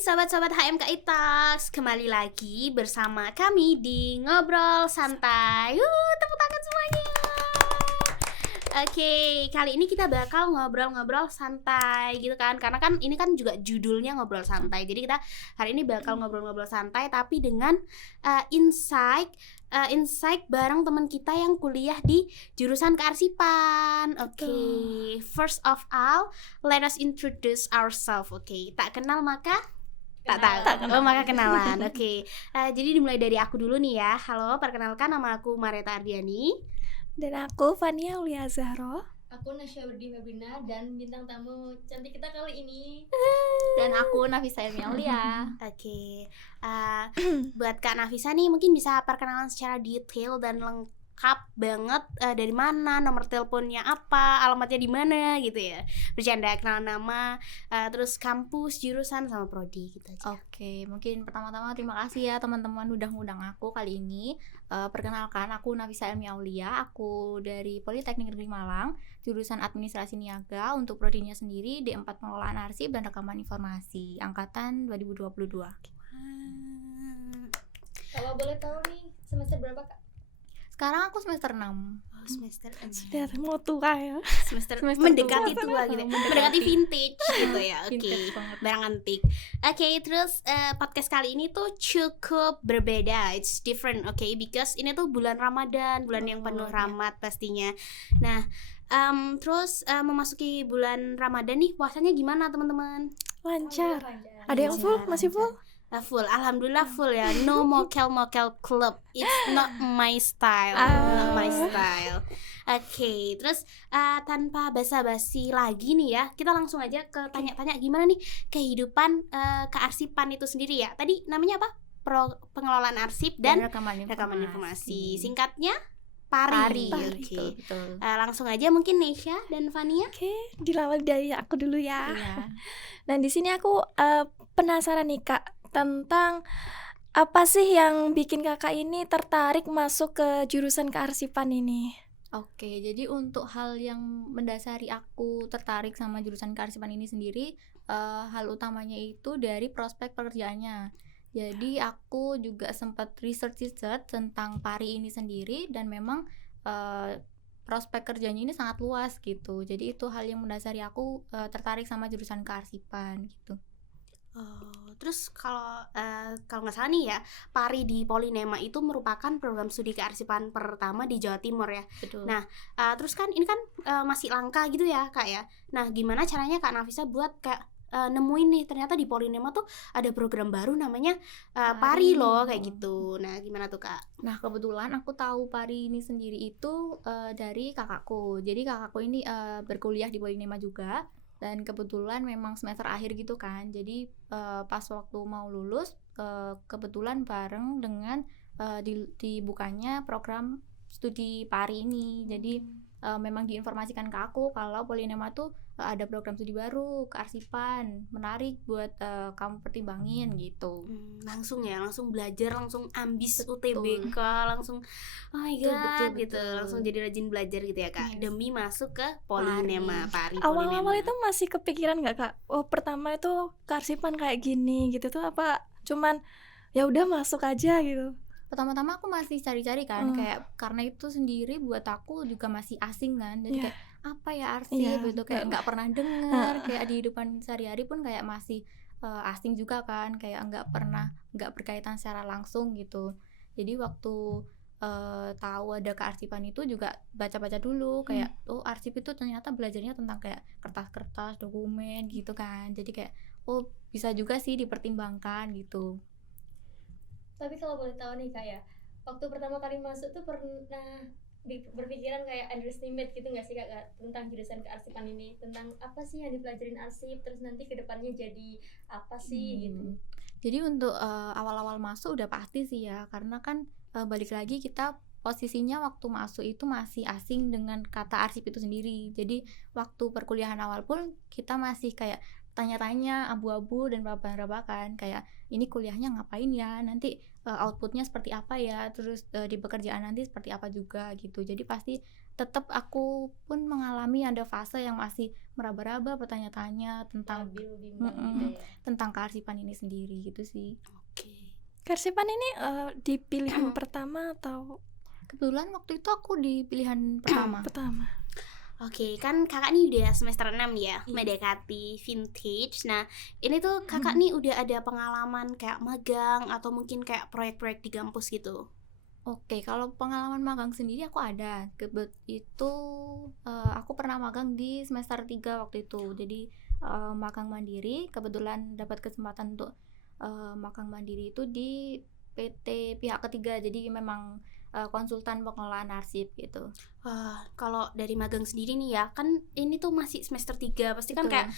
sobat-sobat HMKI Talks, kembali lagi bersama kami di Ngobrol Santai. Tepuk tangan semuanya. Oke, kali ini kita bakal ngobrol-ngobrol santai gitu kan. Karena kan ini kan juga judulnya ngobrol santai. Jadi kita hari ini bakal ngobrol-ngobrol santai tapi dengan insight bareng teman kita yang kuliah di jurusan kearsipan. Oke, first of all, let us introduce ourselves. Oke, tak kenal maka tak tahu. Oh, maka kenalan. Oke. Jadi dimulai dari aku dulu nih ya. Halo, perkenalkan, nama aku Mareta Ardiani. Dan aku Fania Aulia Zahro. Aku Nasya Urdi Mabina dan bintang tamu cantik kita kali ini. Dan aku Nafisa Ilmi Aulia. Oke. Buat Kak Nafisa nih mungkin bisa perkenalan secara detail dan lengkap banget, dari mana, nomor teleponnya apa, alamatnya di mana gitu ya. Bercanda, kenal nama, terus kampus, jurusan sama prodi gitu aja. Oke, mungkin pertama-tama terima kasih ya teman-teman udah ngundang aku kali ini. Perkenalkan, aku Nafisa Ilmi Aulia. Aku dari Politeknik Negeri Malang, jurusan Administrasi Niaga. Untuk prodinya sendiri D4 Pengelolaan Arsip dan Rekaman Informasi, angkatan 2022. Kalau boleh tahu nih semester berapa Kak? Sekarang aku semester 6. Semester Sudah mau tua ya. semester Semester mendekati tua. tua gitu. Mendekati. Mendekati vintage gitu ya. Oke. Vintage banget. Barang antik. Oke, terus podcast kali ini tuh cukup berbeda. It's different, okay? Because ini tuh bulan Ramadan, bulan yang penuh rahmat pastinya. Nah, terus memasuki bulan Ramadan nih, puasanya gimana teman-teman? Lancar. Lancar. Ada yang full? Masih full? Full, alhamdulillah full ya. No mokel club. It's not my style. Not my style. Oke, terus tanpa basa-basi lagi nih ya, kita langsung aja ke tanya-tanya gimana nih kehidupan kearsipan itu sendiri ya. Tadi namanya apa? Pengelolaan arsip dan rekaman informasi. Singkatnya PARI. Oke. Betul. Langsung aja mungkin Nesha dan Fania. Oke, dilawal dari aku dulu ya. Iya. Dan di sini aku penasaran nih Kak, tentang apa sih yang bikin Kakak ini tertarik masuk ke jurusan kearsipan ini? Oke, jadi untuk hal yang mendasari aku tertarik sama jurusan kearsipan ini sendiri, hal utamanya itu dari prospek pekerjaannya. Jadi aku juga sempat research tentang PARI ini sendiri dan memang prospek kerjanya ini sangat luas gitu. Jadi itu hal yang mendasari aku tertarik sama jurusan kearsipan gitu. Terus kalau nggak salah nih ya, PARI di Polinema itu merupakan program studi kearsipan pertama di Jawa Timur ya. Betul. Nah, terus kan ini kan masih langka gitu ya Kak ya. Nah, gimana caranya Kak Nafisa buat kayak nemuin nih ternyata di Polinema tuh ada program baru namanya PARI loh kayak gitu. Nah, gimana tuh Kak? Nah, kebetulan aku tahu PARI ini sendiri itu dari kakakku. Jadi kakakku ini berkuliah di Polinema juga. Dan kebetulan memang semester akhir gitu kan. Jadi pas waktu mau lulus kebetulan bareng dengan dibukanya program studi PARI ini. Jadi memang diinformasikan ke aku kalau Polinema tuh ada program studi baru kearsipan, menarik buat kamu pertimbangin gitu. Langsung belajar, langsung ambis Betul. UTBK, langsung oh my god Betul. gitu, langsung jadi rajin belajar gitu ya Kak. Yes. Demi masuk ke Polinema, PARI Awal-awal Polinema. itu masih kepikiran nggak Kak? Oh, pertama itu kearsipan kayak gini gitu tuh apa? Cuman ya udah masuk aja gitu. Pertama-tama aku masih cari-cari kan, kayak karena itu sendiri buat aku juga masih asing kan. Jadi kayak apa ya arsip gitu, kayak nggak pernah dengar, kayak di kehidupan sehari-hari pun kayak masih asing juga kan, kayak nggak berkaitan secara langsung gitu. Jadi waktu tahu ada kearsipan itu juga baca-baca dulu kayak oh arsip itu ternyata belajarnya tentang kayak kertas-kertas, dokumen gitu kan. Jadi kayak oh bisa juga sih dipertimbangkan gitu. Tapi kalau boleh tahu nih Kak ya, waktu pertama kali masuk tuh pernah berpikiran kayak underestimate gitu nggak sih Kak tentang jurusan kearsipan ini, tentang apa sih yang dipelajarin arsip, terus nanti kedepannya jadi apa sih gitu? Jadi untuk awal-awal masuk udah pasti sih ya, karena kan balik lagi kita posisinya waktu masuk itu masih asing dengan kata arsip itu sendiri. Jadi waktu perkuliahan awal pun kita masih kayak tanya-tanya, abu-abu dan rabak-rabakan kayak ini kuliahnya ngapain ya, nanti outputnya seperti apa ya, terus di pekerjaan nanti seperti apa juga gitu. Jadi pasti tetap aku pun mengalami ada fase yang masih meraba-raba, bertanya-tanya tentang Labil, bimbang gitu ya. tentang kearsipan ini sendiri gitu sih. Oke. Kearsipan ini di pilihan pertama atau Kebetulan waktu itu aku di pilihan pertama. Oke, kan kakak nih udah semester 6 ya, Iya. mendekati vintage. Nah, ini tuh kakak nih udah ada pengalaman kayak magang atau mungkin kayak proyek-proyek di kampus gitu? Oke, kalau pengalaman magang sendiri aku ada. Itu aku pernah magang di semester 3 waktu itu. Jadi magang mandiri, kebetulan dapat kesempatan untuk magang mandiri itu di PT pihak ketiga. Jadi memang konsultan pengelolaan arsip gitu. Wah, kalau dari magang sendiri nih ya, kan ini tuh masih semester 3, pasti kan Betul. kayak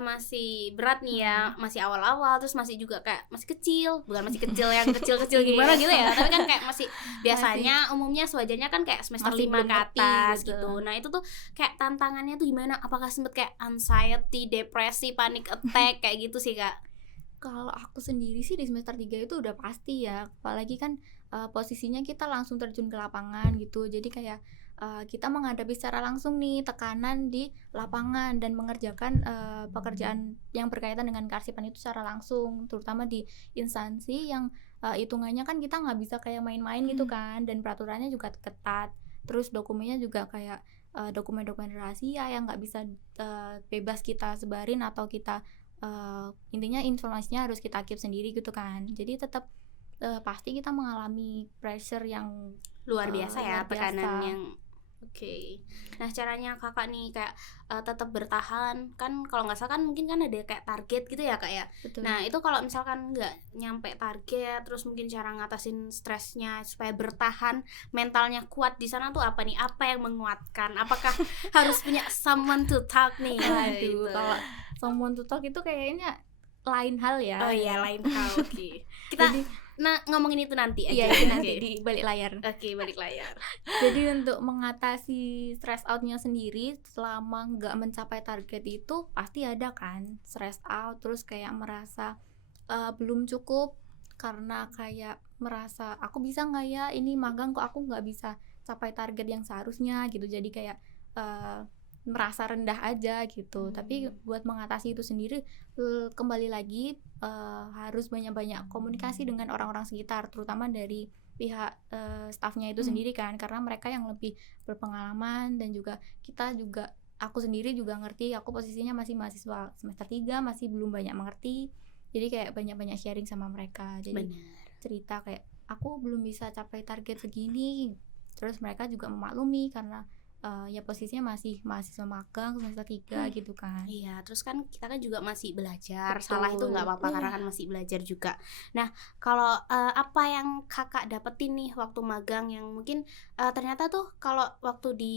masih berat nih ya, masih awal-awal, terus masih juga kayak masih kecil, bukan masih kecil yang kecil-kecil gimana gitu ya, tapi kan kayak masih biasanya umumnya sewajarnya kan kayak semester Masih 5 belum ke ngerti atas gitu. gitu. Nah, itu tuh kayak tantangannya tuh gimana? Apakah sempet kayak anxiety, depresi, panic attack kayak gitu sih, Kak? Kalau aku sendiri sih di semester 3 itu udah pasti ya. Apalagi kan posisinya kita langsung terjun ke lapangan gitu. Jadi kayak kita menghadapi secara langsung nih tekanan di lapangan dan mengerjakan pekerjaan yang berkaitan dengan kearsipan itu secara langsung, terutama di instansi yang hitungannya kan kita nggak bisa kayak main-main gitu kan, dan peraturannya juga ketat. Terus dokumennya juga kayak dokumen-dokumen rahasia yang nggak bisa bebas kita sebarin atau kita intinya informasinya harus kita keep sendiri gitu kan. Jadi tetap pasti kita mengalami pressure yang Luar biasa ya, luar tekanan biasa. yang Oke. Nah, caranya kakak nih kayak tetap bertahan, kan kalau nggak salah kan mungkin kan ada kayak target gitu ya, Kak ya. Betul. Nah, itu kalau misalkan nggak nyampe target, terus mungkin cara ngatasin stresnya supaya bertahan, mentalnya kuat di sana tuh apa nih? Apa yang menguatkan? Apakah harus punya someone to talk nih? Aduh, Gitu. kalau someone to talk itu kayaknya lain hal ya. Oh iya, lain hal. Oke. Kita ngomongin itu nanti aja. Iya, itu nanti Oke. di balik layar. Oke, balik layar. Jadi untuk mengatasi stress outnya sendiri selama nggak mencapai target itu pasti ada kan stress out, terus kayak merasa belum cukup karena kayak merasa aku bisa nggak ya ini magang kok aku nggak bisa capai target yang seharusnya gitu. Jadi kayak merasa rendah aja gitu. Tapi buat mengatasi itu sendiri kembali lagi harus banyak-banyak komunikasi dengan orang-orang sekitar, terutama dari pihak staffnya itu sendiri kan, karena mereka yang lebih berpengalaman dan juga aku sendiri juga ngerti, aku posisinya masih mahasiswa semester 3, masih belum banyak mengerti. Jadi kayak banyak-banyak sharing sama mereka. Jadi cerita kayak aku belum bisa capai target segini. Terus mereka juga memaklumi karena ya posisinya masih mahasiswa magang semester 3 gitu kan. Iya, terus kan kita kan juga masih belajar. Betul. Salah itu nggak apa-apa karena kan masih belajar juga. Nah, kalau apa yang kakak dapetin nih waktu magang yang mungkin ternyata tuh kalau waktu di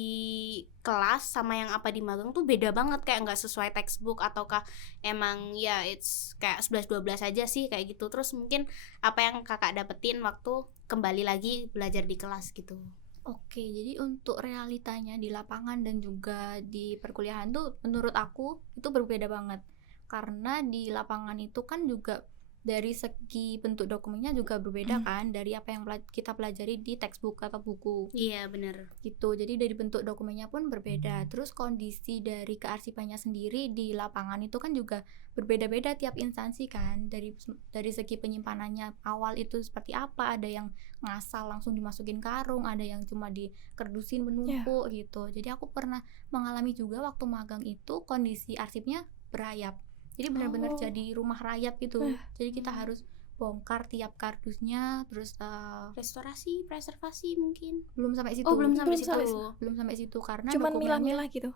kelas sama yang apa di magang tuh beda banget, kayak nggak sesuai textbook, ataukah emang ya it's kayak 11-12 aja sih kayak gitu. Terus mungkin apa yang kakak dapetin waktu kembali lagi belajar di kelas gitu? Oke, jadi untuk realitanya di lapangan dan juga di perkuliahan tuh menurut aku itu berbeda banget. Karena di lapangan itu kan juga dari segi bentuk dokumennya juga berbeda kan dari apa yang kita pelajari di textbook atau buku. Iya, bener. Gitu. Jadi dari bentuk dokumennya pun berbeda. Terus kondisi dari kearsipannya sendiri di lapangan itu kan juga berbeda-beda tiap instansi kan. Dari segi penyimpanannya awal itu seperti apa, ada yang ngasal langsung dimasukin karung, ada yang cuma dikerdusin menumpuk gitu. Jadi aku pernah mengalami juga waktu magang itu kondisi arsipnya berayap. Jadi benar-benar jadi rumah rayap gitu. Jadi kita harus bongkar tiap kardusnya, terus restorasi, preservasi mungkin. belum sampai situ. Oh, belum sampai Belum situ. Belum sampai situ karena cuman dokumennya milah-milah gitu.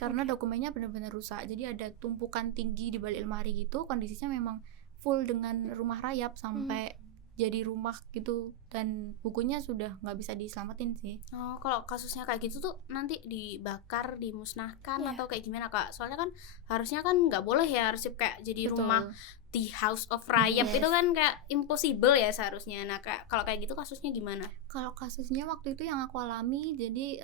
karena dokumennya benar-benar rusak. Jadi ada tumpukan tinggi di balik lemari gitu, kondisinya memang full dengan rumah rayap sampai jadi rumah gitu, dan bukunya sudah nggak bisa diselamatin sih. Oh, kalau kasusnya kayak gitu tuh nanti dibakar, dimusnahkan atau kayak gimana, Kak? Soalnya kan harusnya kan nggak boleh ya arsip kayak jadi Betul. rumah di house of rayap. Yes. Itu kan kayak impossible ya seharusnya. Nah, kalau kayak gitu kasusnya gimana? Kalau kasusnya waktu itu yang aku alami, jadi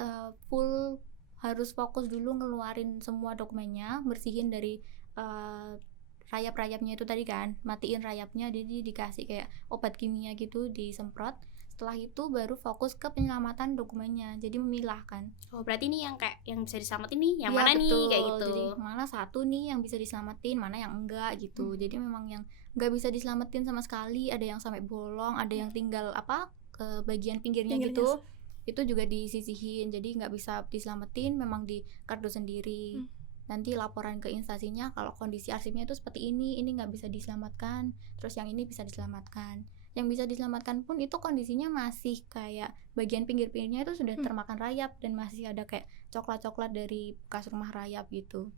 full harus fokus dulu ngeluarin semua dokumennya, bersihin dari rayap-rayapnya itu tadi kan, matiin rayapnya, jadi dikasih kayak obat kimia gitu disemprot. setelah itu baru fokus ke penyelamatan dokumennya, jadi memilah kan. Oh, berarti ini yang kayak yang bisa diselamatin nih, yang Iya, mana nih betul. kayak gitu. Jadi mana satu nih yang bisa diselamatin, mana yang enggak gitu. Jadi memang yang enggak bisa diselamatin sama sekali, ada yang sampai bolong, ada yang tinggal ke bagian pinggirnya gitu. Itu juga disisihin, jadi nggak bisa diselamatin, memang di kardus sendiri. Nanti laporan ke instansinya kalau kondisi arsipnya itu seperti ini nggak bisa diselamatkan, terus yang ini bisa diselamatkan. Yang bisa diselamatkan pun itu kondisinya masih kayak bagian pinggir-pinggirnya itu sudah termakan rayap dan masih ada kayak coklat-coklat dari bekas rumah rayap gitu.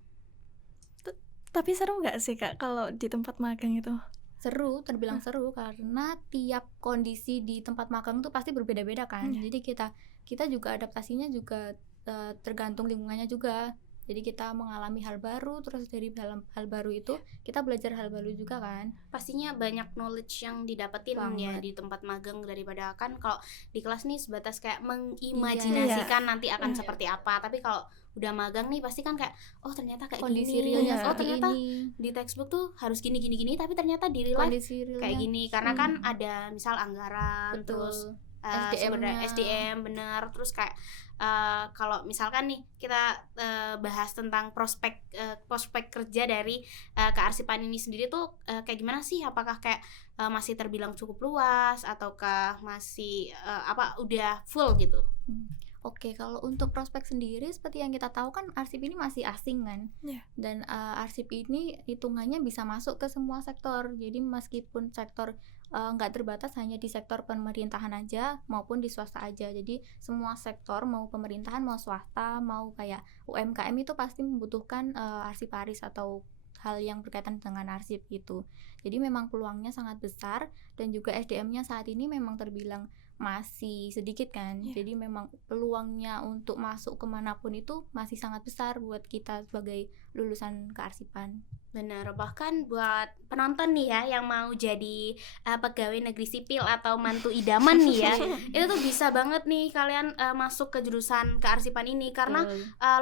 Tapi seru nggak sih Kak kalau di tempat magang itu? Seru, terbilang seru karena tiap kondisi di tempat magang tuh pasti berbeda-beda kan. Jadi kita juga adaptasinya juga tergantung lingkungannya juga. Jadi kita mengalami hal baru, terus dari hal baru itu kita belajar hal baru juga kan. Pastinya banyak knowledge yang didapetin ya di tempat magang, daripada kan kalau di kelas nih sebatas kayak mengimajinasikan nanti akan seperti apa. Tapi kalau udah magang nih pasti kan kayak oh ternyata kayak kondisi gini, realnya oh ternyata ini. Di textbook tuh harus gini, tapi ternyata di real life kayak gini karena kan ada misal anggaran, terus SDM bener, terus kayak kalau misalkan nih kita bahas tentang prospek kerja dari kearsipan ini sendiri tuh kayak gimana sih? Apakah kayak masih terbilang cukup luas ataukah masih udah full gitu? Oke, kalau untuk prospek sendiri seperti yang kita tahu kan arsip ini masih asing kan. Dan arsip ini hitungannya bisa masuk ke semua sektor. Jadi meskipun sektor nggak terbatas hanya di sektor pemerintahan aja maupun di swasta aja. Jadi semua sektor, mau pemerintahan mau swasta mau kayak UMKM itu pasti membutuhkan arsiparis atau hal yang berkaitan dengan arsip gitu. Jadi memang peluangnya sangat besar dan juga SDM-nya saat ini memang terbilang masih sedikit kan. Jadi memang peluangnya untuk masuk kemanapun itu masih sangat besar buat kita sebagai lulusan kearsipan. Benar, bahkan buat penonton nih ya yang mau jadi pegawai negeri sipil atau mantu idaman nih ya, itu tuh bisa banget nih kalian masuk ke jurusan kearsipan ini karena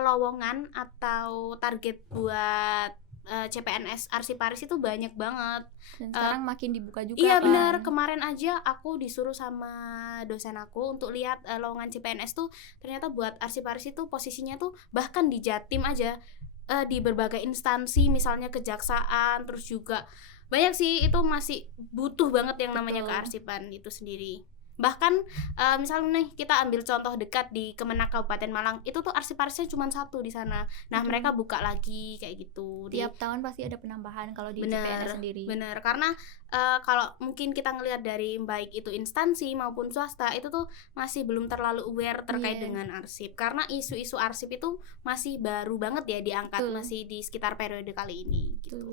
lowongan atau target buat CPNS arsiparis itu banyak banget. Dan sekarang makin dibuka juga. Iya kan? benar, kemarin aja aku disuruh sama dosen aku untuk lihat lowongan CPNS tuh ternyata buat arsiparis itu posisinya tuh bahkan di Jatim aja, di berbagai instansi misalnya kejaksaan, terus juga banyak sih, itu masih butuh banget yang namanya kearsipan itu sendiri. Bahkan misalnya nih kita ambil contoh dekat di Kemenak Kabupaten Malang, itu tuh arsiparisnya cuma 1 di sana. Nah mereka buka lagi kayak gitu. Tiap tahun pasti ada penambahan kalau di CPNS sendiri. Bener, karena kalau mungkin kita ngelihat dari baik itu instansi maupun swasta itu tuh masih belum terlalu aware terkait dengan arsip. Karena isu-isu arsip itu masih baru banget ya diangkat, masih di sekitar periode kali ini gitu.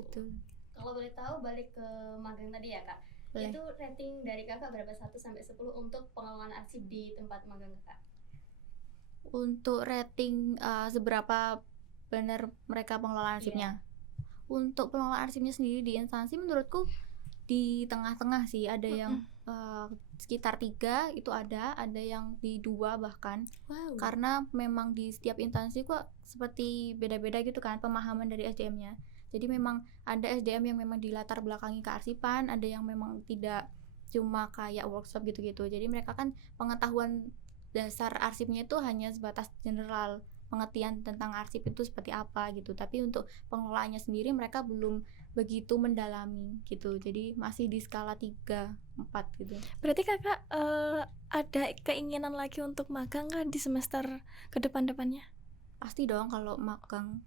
Kalau boleh tahu balik ke magang tadi ya Kak. Boleh. Itu rating dari kakak berapa 1 sampai 10 untuk pengelolaan arsip di tempat magang kakak? Untuk rating seberapa benar mereka pengelolaan arsipnya? Untuk pengelolaan arsipnya sendiri di instansi menurutku di tengah-tengah sih. Ada yang sekitar 3 itu ada yang di 2 bahkan. Karena memang di setiap instansi kok seperti beda-beda gitu kan pemahaman dari SDM-nya. Jadi memang ada SDM yang memang di latar belakangi kearsipan, ada yang memang tidak, cuma kayak workshop gitu-gitu. Jadi mereka kan pengetahuan dasar arsipnya itu hanya sebatas general, pengertian tentang arsip itu seperti apa gitu. Tapi untuk pengelolaannya sendiri mereka belum begitu mendalami gitu. Jadi masih di skala 3, 4 gitu. Berarti kakak ada keinginan lagi untuk magang kan di semester ke depan-depannya? Pasti dong kalau magang,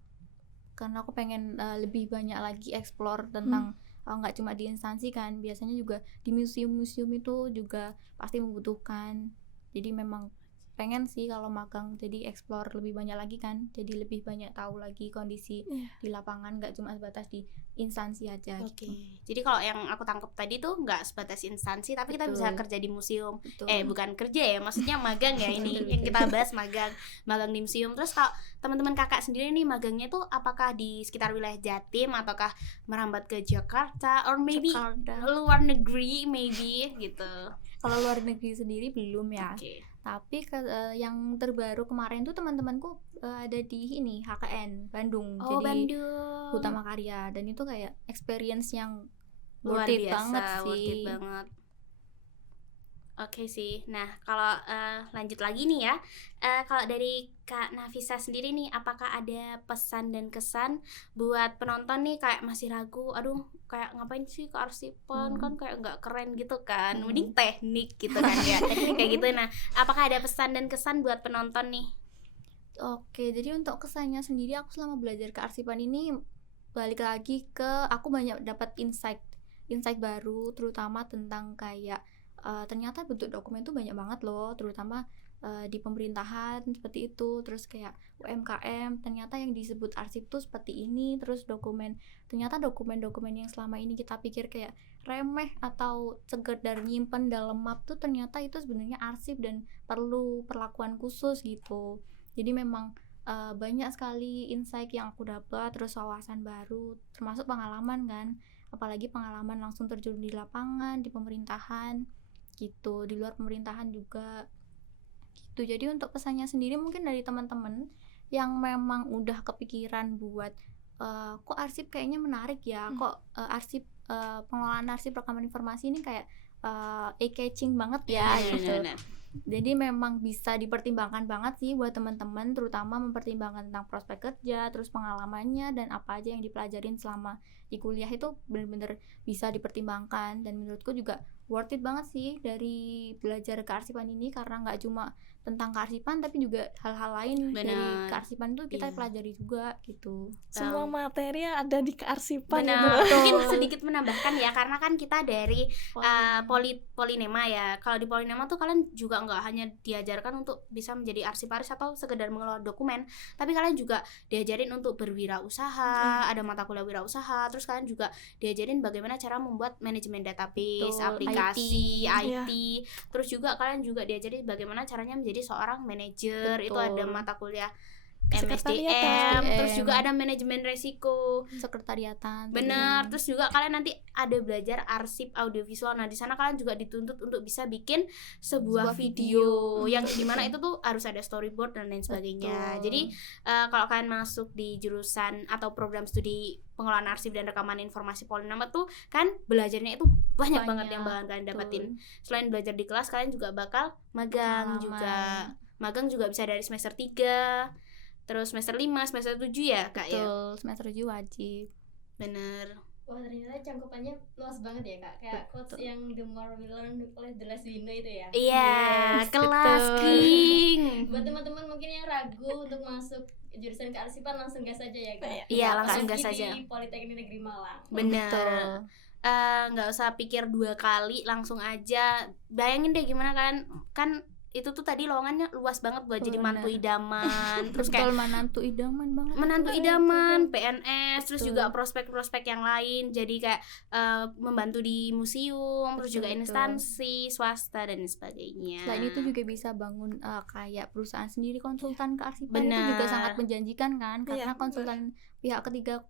karena aku pengen lebih banyak lagi explore tentang nggak cuma di instansi kan, biasanya juga di museum-museum itu juga pasti membutuhkan. Jadi memang pengen sih kalau magang jadi explore lebih banyak lagi kan, jadi lebih banyak tahu lagi kondisi di lapangan, nggak cuma sebatas di instansi aja. Gitu. Jadi kalau yang aku tangkap tadi tuh nggak sebatas instansi, tapi kita bisa kerja di museum. Bukan kerja ya, maksudnya magang ya ini yang kita bahas, magang di museum. Terus kalau teman-teman kakak sendiri nih magangnya tuh apakah di sekitar wilayah Jatim ataukah merambat ke Jakarta or maybe luar negeri maybe gitu? Kalau luar negeri sendiri belum ya. Tapi yang terbaru kemarin tuh teman-temanku ada di ini HKN Bandung. Jadi Bandung. Hutama Karya, dan itu kayak experience yang luar worth it biasa, banget sih. worth it banget. Oke sih. Nah, kalau lanjut lagi nih ya, kalau dari Kak Nafisa sendiri nih, apakah ada pesan dan kesan buat penonton nih kayak masih ragu, aduh kayak ngapain sih kearsipan, kan kayak nggak keren gitu kan, mending teknik gitu kan ya, kayak gitu. Nah, apakah ada pesan dan kesan buat penonton nih? Oke, jadi untuk kesannya sendiri aku selama belajar kearsipan ini balik lagi ke aku banyak dapat insight baru, terutama tentang kayak ternyata bentuk dokumen tuh banyak banget loh, terutama di pemerintahan seperti itu, terus kayak UMKM ternyata yang disebut arsip tuh seperti ini, terus ternyata dokumen-dokumen yang selama ini kita pikir kayak remeh atau sekedar nyimpen dalam map tuh ternyata itu sebenarnya arsip dan perlu perlakuan khusus gitu. Jadi memang banyak sekali insight yang aku dapat, terus wawasan baru, termasuk pengalaman kan, apalagi pengalaman langsung terjun di lapangan, di pemerintahan gitu, di luar pemerintahan juga gitu. Jadi untuk pesannya sendiri mungkin dari teman-teman yang memang udah kepikiran buat kok arsip kayaknya menarik ya, kok arsip pengelolaan arsip rekaman informasi ini kayak eye-catching banget ya gitu. Jadi memang bisa dipertimbangkan banget sih buat teman-teman, terutama mempertimbangkan tentang prospek kerja, terus pengalamannya dan apa aja yang dipelajarin selama di kuliah itu benar-benar bisa dipertimbangkan. Dan menurutku juga worth it banget sih dari belajar kearsipan ini, karena nggak cuma tentang kearsipan tapi juga hal-hal lain dari kearsipan itu kita pelajari juga gitu. Semua materi ada di kearsipan. Benar. Mungkin sedikit menambahkan ya, karena kan kita dari Polinema ya. Kalau di Polinema tuh kalian juga nggak hanya diajarkan untuk bisa menjadi arsiparis atau sekedar mengelola dokumen, tapi kalian juga diajarin untuk berwirausaha, ada mata kuliah wirausaha, terus kalian juga diajarin bagaimana cara membuat manajemen database, aplikasi, IT. Terus juga kalian juga diajarin bagaimana caranya menjadi seorang manajer. Itu ada mata kuliah MSDM, terus juga ada manajemen resiko, sekretariatan. Benar. Terus juga kalian nanti ada belajar arsip audiovisual. Nah, di sana kalian juga dituntut untuk bisa bikin sebuah video yang dimana itu tuh harus ada storyboard dan lain sebagainya. Jadi kalau kalian masuk di jurusan atau program studi pengelolaan arsip dan rekaman informasi Polinema tuh kan belajarnya itu banyak banget yang bakal kalian dapetin. Selain belajar di kelas, kalian juga bakal magang juga. Magang juga bisa dari semester 3, terus semester 5, semester 7 ya Kak. Betul, semester 7 wajib. Bener. Wah, ternyata cangkupannya luas banget ya Kak. Kayak quotes yang the more we learn oleh the less we know itu ya. Iya, kelas king. Buat teman-teman mungkin yang ragu untuk masuk jurusan kearsipan, langsung gas aja ya Kak. Iya, langsung gas Apalagi aja. di Politeknik Negeri Malang. Bener. Nggak usah pikir 2 kali, langsung aja. Bayangin deh gimana kan itu tuh tadi lowongannya luas banget buat jadi mantu idaman, terus kayak menantu idaman banget, menantu idaman, PNS, terus juga prospek-prospek yang lain, jadi kayak membantu di museum, terus juga instansi swasta dan sebagainya. Selain itu juga bisa bangun kayak perusahaan sendiri, konsultan kearsipan. Itu juga sangat menjanjikan kan, karena konsultan pihak ketiga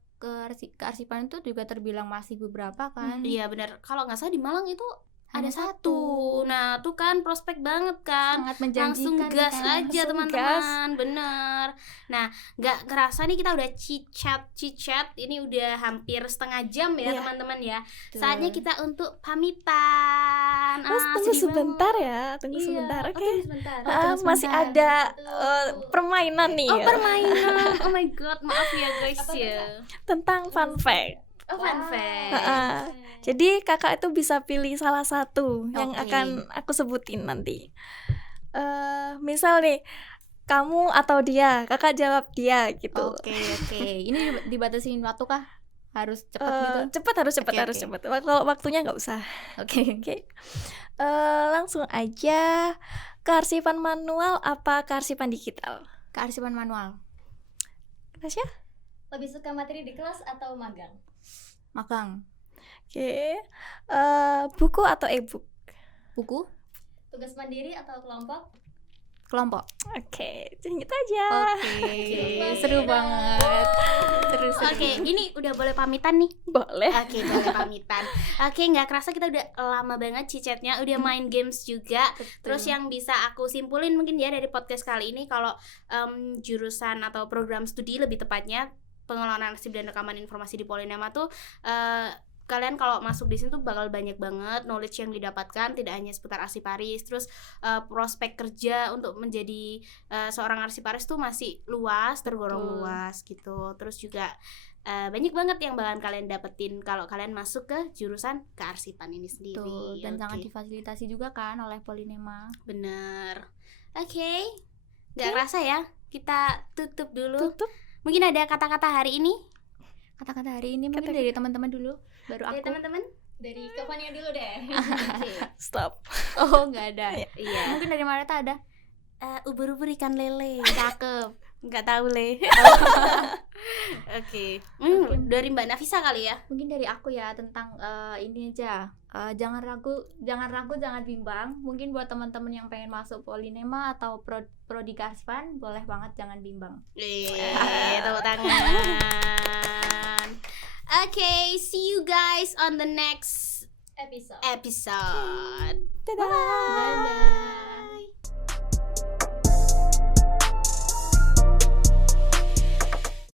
kearsipan itu juga terbilang masih beberapa kan. Iya benar, kalau nggak salah di Malang itu ada satu. Nah tuh kan prospek banget kan, sangat menjanjikan. Langsung gas kan? aja teman-teman. Bener. Nah nggak kerasa nih kita udah chit-chat ini udah hampir setengah jam ya teman-teman ya. Saatnya kita untuk pamitan. Tunggu sebentar ya, sebentar. Oke. Masih sebentar. ada permainan nih. Permainan. Oh my god, maaf ya guys ya. Tentang fun fact. Fun fact. Jadi kakak itu bisa pilih salah satu yang akan aku sebutin nanti. Misal nih, kamu atau dia, kakak jawab dia gitu. Oke. Ini dibatasin waktu kah? Harus cepat gitu? Harus cepat. Waktunya nggak usah. Oke. Langsung aja, kearsipan manual apa kearsipan digital? Kearsipan manual. Tasya? Lebih suka materi di kelas atau magang? Magang. Oke. Buku atau e-book? Buku. Tugas mandiri atau kelompok? Kelompok. Oke, lanjut aja. Seru banget. Seru. Oke, ini udah boleh pamitan nih? Boleh. Oke, boleh pamitan. Oke, nggak kerasa kita udah lama banget chit-chatnya, udah main games juga. Terus yang bisa aku simpulin mungkin ya dari podcast kali ini, kalau jurusan atau program studi lebih tepatnya pengelolaan arsip dan rekaman informasi di Polinema tuh kalian kalau masuk di sini tuh bakal banyak banget knowledge yang didapatkan, tidak hanya seputar arsiparis. Terus prospek kerja untuk menjadi seorang arsiparis tuh masih luas, tergolong Betul. luas gitu. Terus juga banyak banget yang bakalan kalian dapetin kalau kalian masuk ke jurusan kearsipan ini sendiri. Tuh, dan sangat Oke. difasilitasi juga kan oleh Polinema. Bener. Oke. Gak kerasa ya, kita tutup dulu. Tutup. Mungkin ada kata-kata hari ini Kata-kata hari ini mungkin Kata-kata. dari teman-teman dulu, baru dari aku. teman-teman? Dari Kavania dulu deh. Oke. Stop. Oh, nggak ada. Iya. Mungkin dari Mareta ada. Ubur-ubur ikan lele. Cakep. Nggak tahu le. Oke. Oke. Dari Mbak Nafisa kali ya. Mungkin dari aku ya tentang ini aja. Jangan ragu, jangan bimbang. Mungkin buat teman-teman yang pengen masuk Polinema atau prodi kearsipan, boleh banget jangan bimbang. Tepuk tangan. Oke, see you guys on the next Episode. episode. Dadah.